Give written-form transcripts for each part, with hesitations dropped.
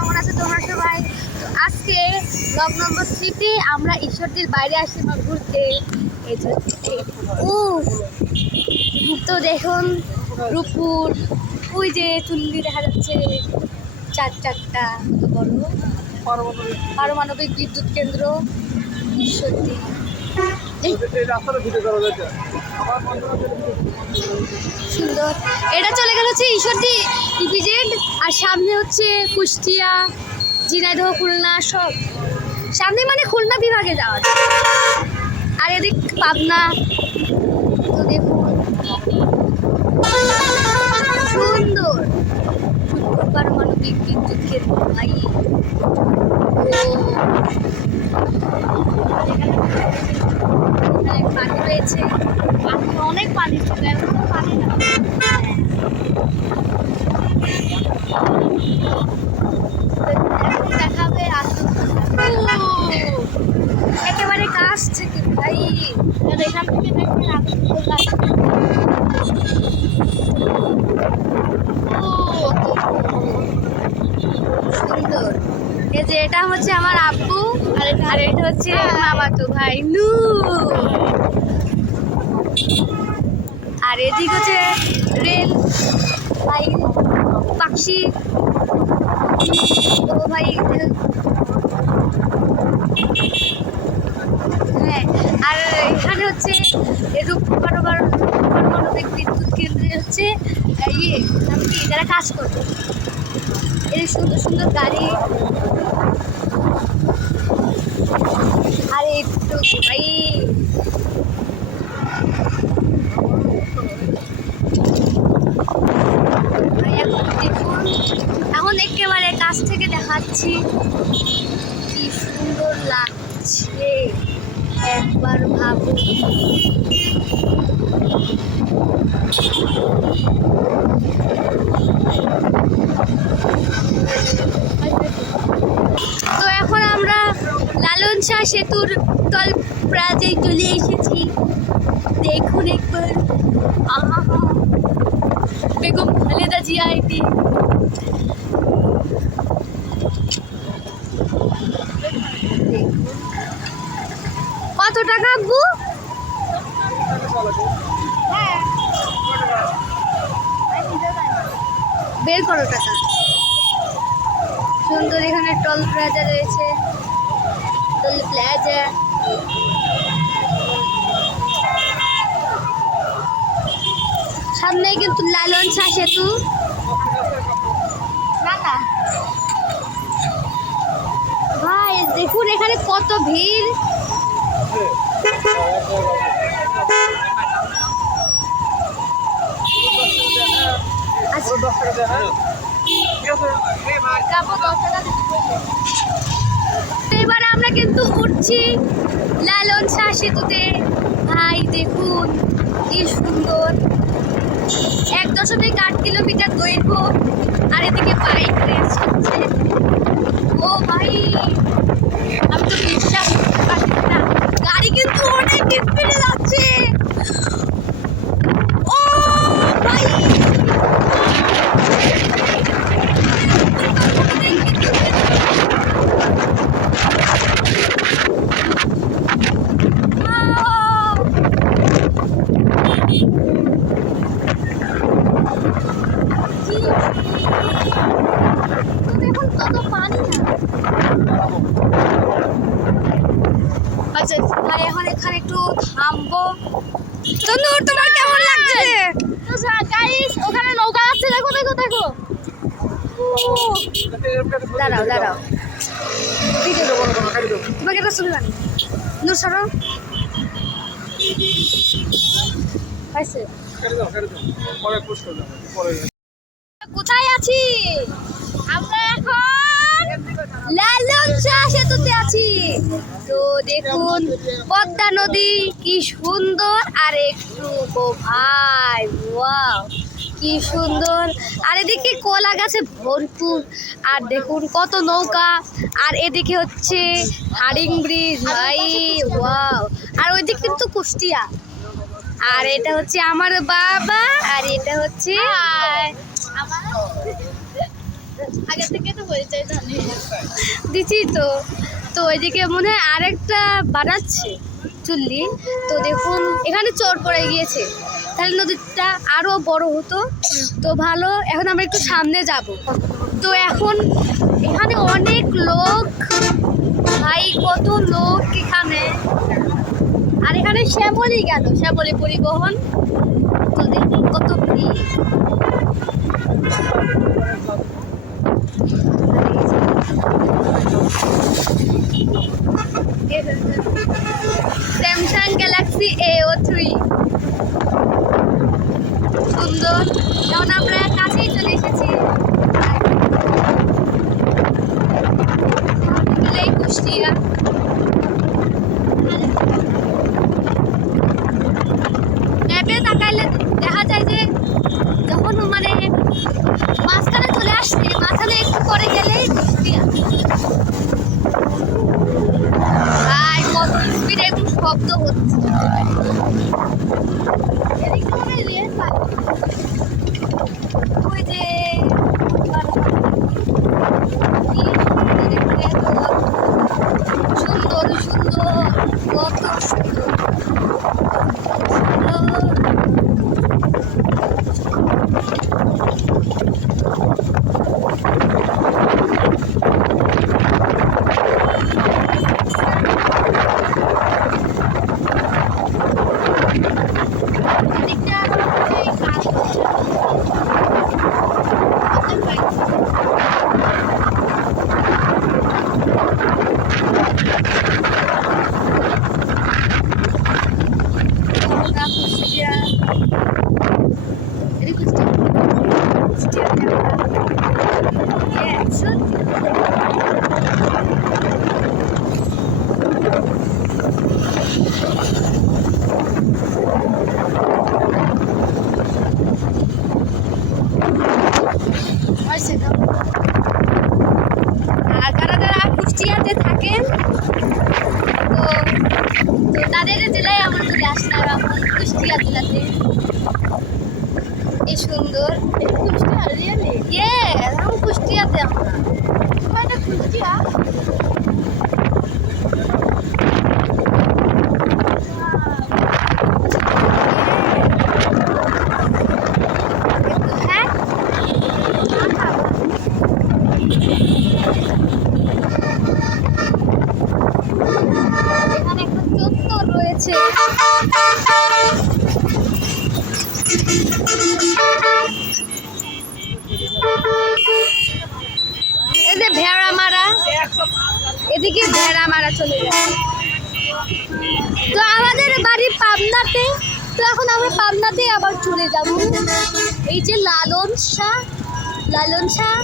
কেমন আছো তোমরা সবাই? তো আজকে ব্লগ নম্বর 3 আমরা ঈশ্বরদীর বাইরে আসছি ঘুরতে। এই তো দেখুন রূপপুর, ওই যে চুল্লি দেখা যাচ্ছে, চারটা বড় পারমাণবিক বিদ্যুৎ কেন্দ্র ঈশ্বরদী। সুন্দর, এটা চলে গেল হচ্ছে ঈশ্বরদী ইপিজেড, আর সামনে হচ্ছে কুষ্টিয়া, ঝিনাইদহ, খুলনা, সব সামনে, মানে খুলনা বিভাগে যাওয়া যায়। আর এদিক পাবনা। তো দেখুন সুন্দর পারমাণবিক বিদ্যুৎ কেন্দ্র ভাই। পানি রয়েছে, অনেক পানি ছিল, এখন তো পানি না। দেখাবে একেবারে কাছ থেকে ভাই, এখান থেকে দেখবেন সুন্দর। এই যে এটা হচ্ছে আমার আব্বু, আর এটা হচ্ছে মামাতো ভাই নু, আর এদিক হচ্ছে রেল লাইন, পাখি। ও ভাই, হ্যাঁ, আর এখানে হচ্ছে পারমাণবিক বিদ্যুৎ কেন্দ্রে হচ্ছে ইয়ে নাম কি, যারা কাজ করবে, এই সুন্দর সুন্দর গাড়ি। আর একটু ভাই এখন একেবারে কাছ থেকে দেখাচ্ছি, কি সুন্দর লাগছে একবার ভাবুন। তো এখন আমরা লালন শাহ সেতুর তল প্রাজে চলে এসেছি। দেখুন একবার, আহা বেগম খালেদা জিয়া এটি। কত টাকা আব্বু? বের করো টাকা। সুন্দর, এখানে টোল প্লাজা রয়েছে, টোল প্লাজা। সামনেই কিন্তু লালন শাহ সেতু। ভাই দেখুন এখানে কত ভিড়। এবার আমরা কিন্তু উঠছি লালন শাহ সেতুতে। ভাই দেখুন কি সুন্দর, 1.8 কিলোমিটার দৈর্ঘ্য, আর এদিকে বাইক রেস হচ্ছে। ও ভাই, আমি তো বিশ্বাস করতে পারছি না, গাড়ি কিন্তু অনেক স্পিডে যাচ্ছে। ও ভাই, আচ্ছা ভাই এখন এখানে একটু থামবো। তনুর, তোমার কেমন লাগছে? গাইস ওখানে নৌকা আছে, দেখো দেখো দেখো। দাঁড়াও দাঁড়াও, তোমাকে একটা ছবি বানি। নূর সরো পাইছে। কোথায় আছি আমরা? এখন লালন শাহ সেতুতে আছি। তো দেখুন পদ্মা নদী কি সুন্দর, আর একটু ভাই ওয়াও কি সুন্দর, আর এদিকে কলা গাছে ভরপুর, আর দেখুন কত নৌকা, আর এদিকে হচ্ছে হারিং ব্রিজ ভাই ওয়াও, আর ওইদিকে কিন্তু কুষ্টিয়া, আর এটা হচ্ছে আমার বাবা, আর এটা হচ্ছে আগে থেকে তো পরিচয় দিচ্ছি তো। তো ওইদিকে মনে হয় আরেকটা বানাচ্ছে চুল্লি। তো দেখুন এখানে চোর পড়ে গিয়েছে, তাহলে নদীটা আরো বড় হতো। তো ভালো, এখন আমরা একটু সামনে যাব। তো এখন এখানে অনেক লোক, ভাই কত লোক এখানে। আর এখানে শ্যামলী গেল, শ্যামলী পরিবহন। তো দেখুন কত ভিড়। স্যামসাং গ্যালাক্সি A03 সুন্দর। এখন আমরা কাছেই চলে এসেছি, কুষ্টিয়া। ম্যাপে তাকাইলে দেখা যায় যে যখন মানে মাঝখানে চলে আসছে, মাঝখানে একটু পরে গেলেই কুষ্টিয়া। ভাই কত স্পিডে একটু শব্দ হচ্ছে। ওই যে সুন্দর সুন্দর, কত সুন্দর। আর যারা যারা কুষ্টিয়াতে থাকেন তো তাদের জেলায় আমার চলে আসতে হবে, আমার কুষ্টিয়া জেলাতে। এই সুন্দর কুষ্টিয়া, রিয়েলি ইয়েস, আমি কুষ্টিয়াতে। আমরা কুষ্টিয়া এখানে একটা চত্বর রয়েছে। এই যে ভেড়া মারা, এদিকে ভেড়া মারা চলে যাচ্ছে। তো আমাদের বাড়ি পাবনাতে, তো এখন আমরা পাবনাতে আবার চলে যাব। এই যে লালন শাহ, লালন শাহ।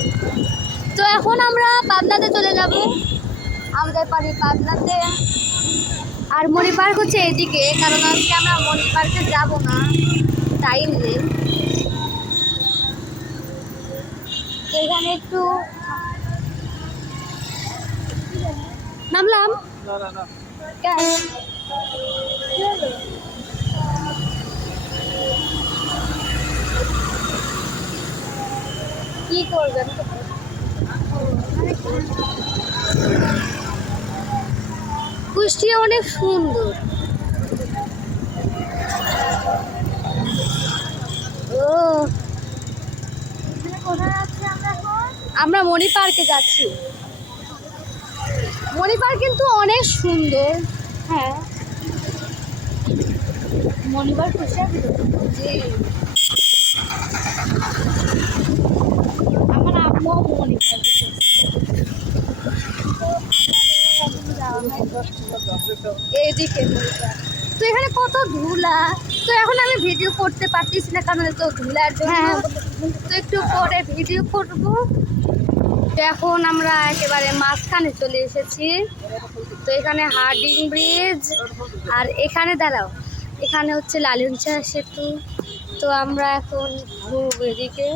তো এখন আমরা পাবনাতে চলে যাব, আমাদের বাড়ি পাবনাতে। আর মণি পার্ক হচ্ছে এদিকে, কারণ আজকে আমরা মণি পার্কে যাব না, টাইম নেই। এখানে একটু নামলাম। কি করবেন? কুষ্টিয়া অনেক সুন্দর। ও আমরা মণি পার্কে যাচ্ছি। মণি পার্ক কিন্তু অনেক সুন্দর। হ্যাঁ, মণি পার্ক কুষ্টিয়া জি। আমার আম্মু মণি পার্ক। এইদিকে তো এখানে কত ধুলা। তো এখন আমি ভিডিও করতে পারতেছি না, কারণ তো ধুলার জন্য। তো একটু পরে ভিডিও করবো। তো এখন আমরা একেবারে মাঝখানে চলে এসেছি। তো এখানে হার্ডিং ব্রিজ, আর এখানে দাঁড়াও, এখানে হচ্ছে লালন শাহ সেতু। তো আমরা এখন ঘুরবো এদিকে।